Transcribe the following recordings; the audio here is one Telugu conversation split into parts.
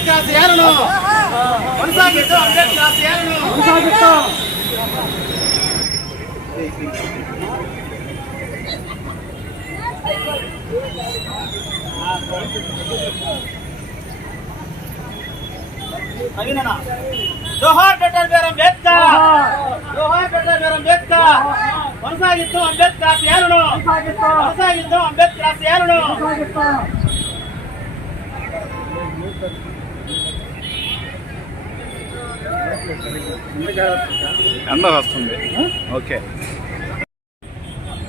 కొనసాగిద్దాం అంబేద్కర్ ఆశయాలను కొనసాగిద్దాం అంబేద్కర్ ఆశయాలను కొనసాగిస్తాం అడిగినా Johar doctor B R Ambedkar Johar doctor B R Ambedkar కొనసాగిద్దాం అంబేద్కర్ ఆశయాలను కొనసాగిద్దాం అంబేద్కర్ ఆశయాలను ఎండ వస్తుంది. ఓకే.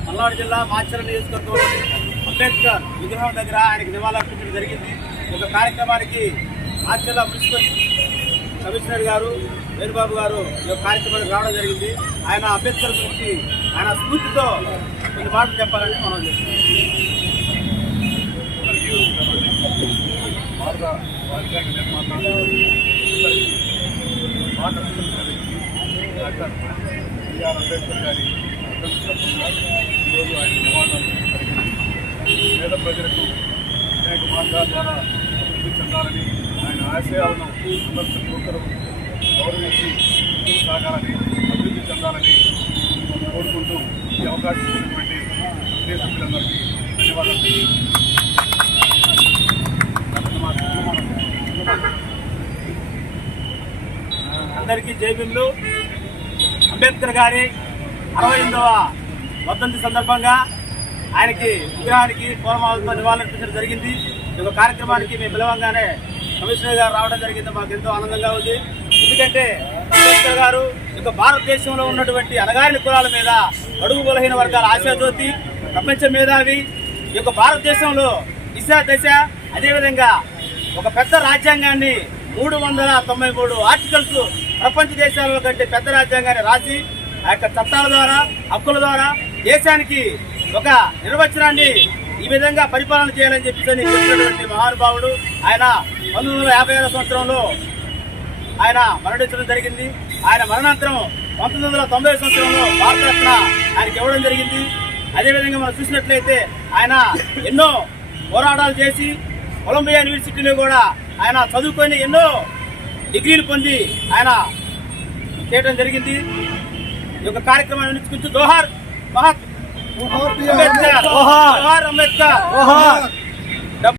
పల్నాడు జిల్లా మాచర్ల నియోజకవర్గంలో అంబేద్కర్ విగ్రహం దగ్గర ఆయనకు నివాళులర్పించడం జరిగింది. ఒక కార్యక్రమానికి మాచర్ల మున్సిపల్ కమిషనర్ గారు వేణుబాబు గారు ఈ కార్యక్రమానికి రావడం జరిగింది. ఆయన అంబేద్కర్ గురించి ఆయన స్ఫూర్తితో కొన్ని మాటలు చెప్పాలని మనం చేస్తున్నాం. డాక్టర్ బిఆర్ అంబేద్కర్ గారి ఈరోజు ఆయన నివాళులు పేద ప్రజలకు అనేక మార్గాల ద్వారా అభివృద్ధి చెందాలని ఆయన ఆశయాలను అందరూ ప్రతి గౌరవించి సాగాలని అభివృద్ధి చెందాలని కోరుకుంటూ ఈ అవకాశం ఇచ్చినటువంటి సభ్యులందరికీ ధన్యవాదాలు అందరికీ జైబీలు అంబేద్కర్ గారి అరవై ఎనిమిదవ వర్ధంతి సందర్భంగా ఆయనకి విగ్రహానికి పూర్వమాలతో నివాళులర్పించడం జరిగింది. ఈ యొక్క కార్యక్రమానికి మేము పిలవంగానే కమిషనర్ గారు రావడం జరిగింది. మాకు ఎంతో ఆనందంగా ఉంది. ఎందుకంటే అంబేద్కర్ గారు ఈ యొక్క భారతదేశంలో ఉన్నటువంటి అణగారిన కులాల మీద అడుగు బలహీన వర్గాల ఆశాజ్యోతి ప్రపంచ మేధావి ఈ యొక్క భారతదేశంలో దిశ దశ అదేవిధంగా ఒక పెద్ద రాజ్యాంగాన్ని మూడు వందల తొంభై మూడు ఆర్టికల్స్ ప్రపంచ దేశాల కంటే పెద్ద రాజ్యాంగాన్ని రాసి ఆ యొక్క చట్టాల ద్వారా హక్కుల ద్వారా దేశానికి ఒక నిర్వచనాన్ని ఈ విధంగా పరిపాలన చేయాలని చెప్పేసి చెప్పినటువంటి మహానుభావుడు ఆయన పంతొమ్మిది వందల యాభై ఆరో సంవత్సరంలో ఆయన మరణించడం జరిగింది. ఆయన మరణాంతరం పంతొమ్మిది వందల తొంభై సంవత్సరంలో భారతరత్న ఆయనకి ఇవ్వడం జరిగింది. అదేవిధంగా మనం చూసినట్లయితే ఆయన ఎన్నో పోరాటాలు చేసి కొలంబియా యూనివర్సిటీలో కూడా ఆయన చదువుకొని ఎన్నో డిగ్రీలు పొంది ఆయన చేయడం జరిగింది. ఈ యొక్క కార్యక్రమాన్ని నిర్వహించుకుంటూ జోహార్ మహాత్ అంబేద్కర్. జోహార్. అంబేద్కర్.